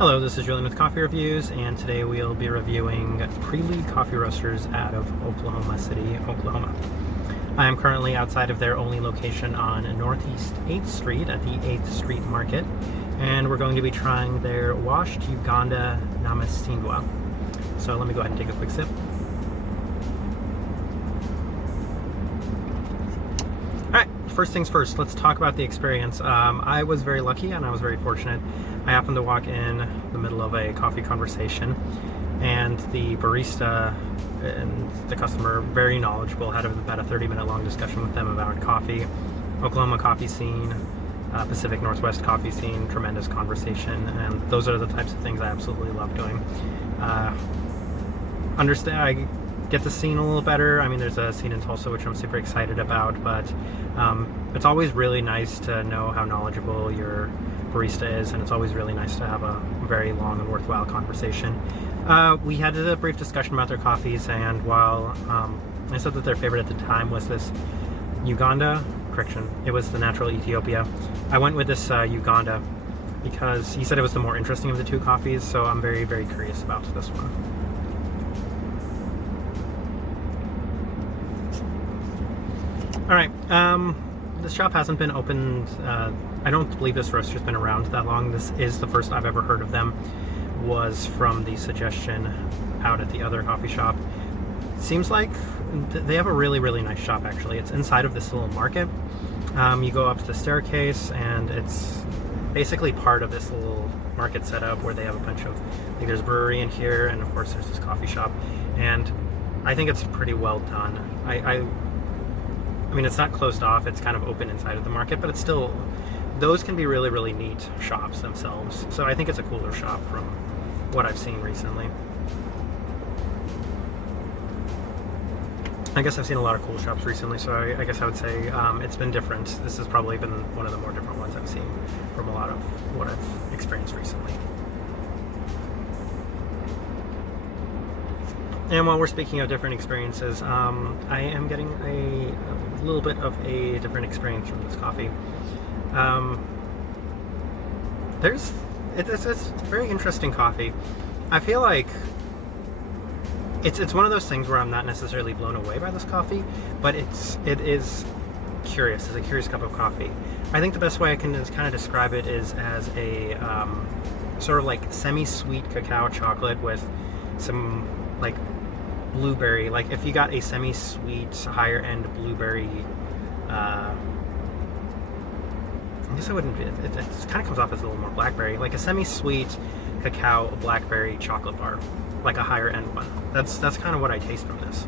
Hello, this is Julian with Coffee Reviews, and today we'll be reviewing Prelude Coffee Roasters out of Oklahoma City, Oklahoma. I am currently outside of their only location on Northeast 8th Street at the 8th Street Market, and we're going to be trying their washed Uganda Namisindwa. So let me go ahead and take a quick sip. Alright, first things first, let's talk about the experience. I was very lucky and I was very fortunate. I happened to walk in the middle of a coffee conversation, and the barista and the customer, very knowledgeable, had about a 30-minute long discussion with them about coffee, Oklahoma coffee scene, Pacific Northwest coffee scene, tremendous conversation, and those are the types of things I absolutely love doing. I get the scene a little better. I mean, there's a scene in Tulsa which I'm super excited about, but it's always really nice to know how knowledgeable your barista is, and it's always really nice to have a very long and worthwhile conversation. We had a brief discussion about their coffees, and while I said that their favorite at the time was this Uganda, correction, it was the natural Ethiopia. I went with this Uganda because he said it was the more interesting of the two coffees, so I'm very, very curious about this one. Alright, this shop hasn't been opened, I don't believe this roaster's been around that long. This is the first I've ever heard of them, was from the suggestion out at the other coffee shop. Seems like they have a really, really nice shop actually. It's inside of this little market. You go up the staircase and it's basically part of this little market setup where they have a bunch of, I think there's a brewery in here, and of course there's this coffee shop, and I think it's pretty well done. I mean, it's not closed off, it's kind of open inside of the market, but it's still, those can be really, really neat shops themselves. So I think it's a cooler shop from what I've seen recently. I guess I've seen a lot of cool shops recently, so I guess I would say it's been different. This has probably been one of the more different ones I've seen from a lot of what I've experienced recently. And while we're speaking of different experiences, I am getting a little bit of a different experience from this coffee. It's very interesting coffee. I feel like it's one of those things where I'm not necessarily blown away by this coffee, but it is curious. It's a curious cup of coffee. I think the best way I can kind of describe it is as a sort of like semi-sweet cacao chocolate with some like blueberry, like if you got a semi-sweet higher end blueberry, I guess I wouldn't, it kind of comes off as a little more blackberry, like a semi-sweet cacao blackberry chocolate bar, like a higher end one. That's kind of what I taste from this.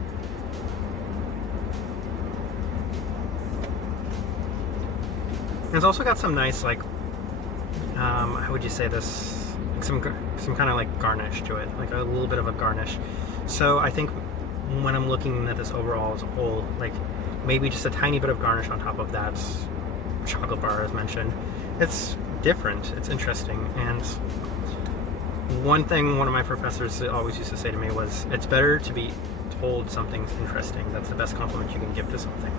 And it's also got some nice, like, how would you say this, like some kind of like garnish to it, like a little bit of a garnish. So I think when I'm looking at this overall as a whole, like maybe just a tiny bit of garnish on top of that chocolate bar as mentioned, it's different, it's interesting. And one thing one of my professors always used to say to me was, it's better to be told something's interesting. That's the best compliment you can give to something.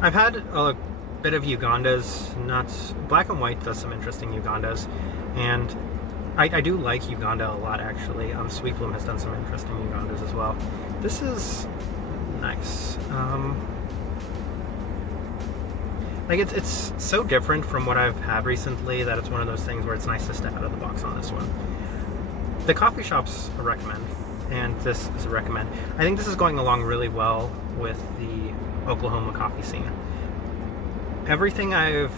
I've had a bit of Ugandas, Black and White does some interesting Ugandas, and I do like Uganda a lot actually. Sweet Bloom has done some interesting Ugandas as well. This is nice. Like it's so different from what I've had recently that it's one of those things where it's nice to step out of the box on this one. The coffee shop's a recommend, and this is a recommend. I think this is going along really well with the Oklahoma coffee scene. Everything I've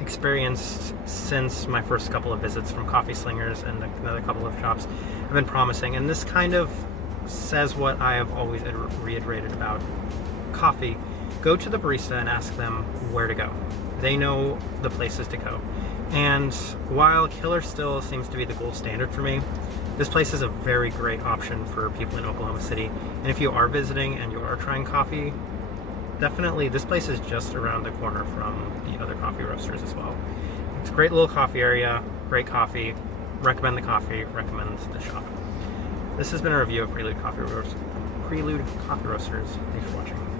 experienced since my first couple of visits from Coffee Slingers and another couple of shops have been promising, and this kind of says what I have always reiterated about coffee. Go to the barista and ask them where to go. They know the places to go. And while Killer still seems to be the gold standard for me, this place is a very great option for people in Oklahoma City. And if you are visiting and you are trying coffee, definitely this place is just around the corner from the other coffee roasters as well. It's a great little coffee area, great coffee. Recommend the coffee, recommend the shop. This has been a review of Prelude Coffee Roasters. Thanks for watching.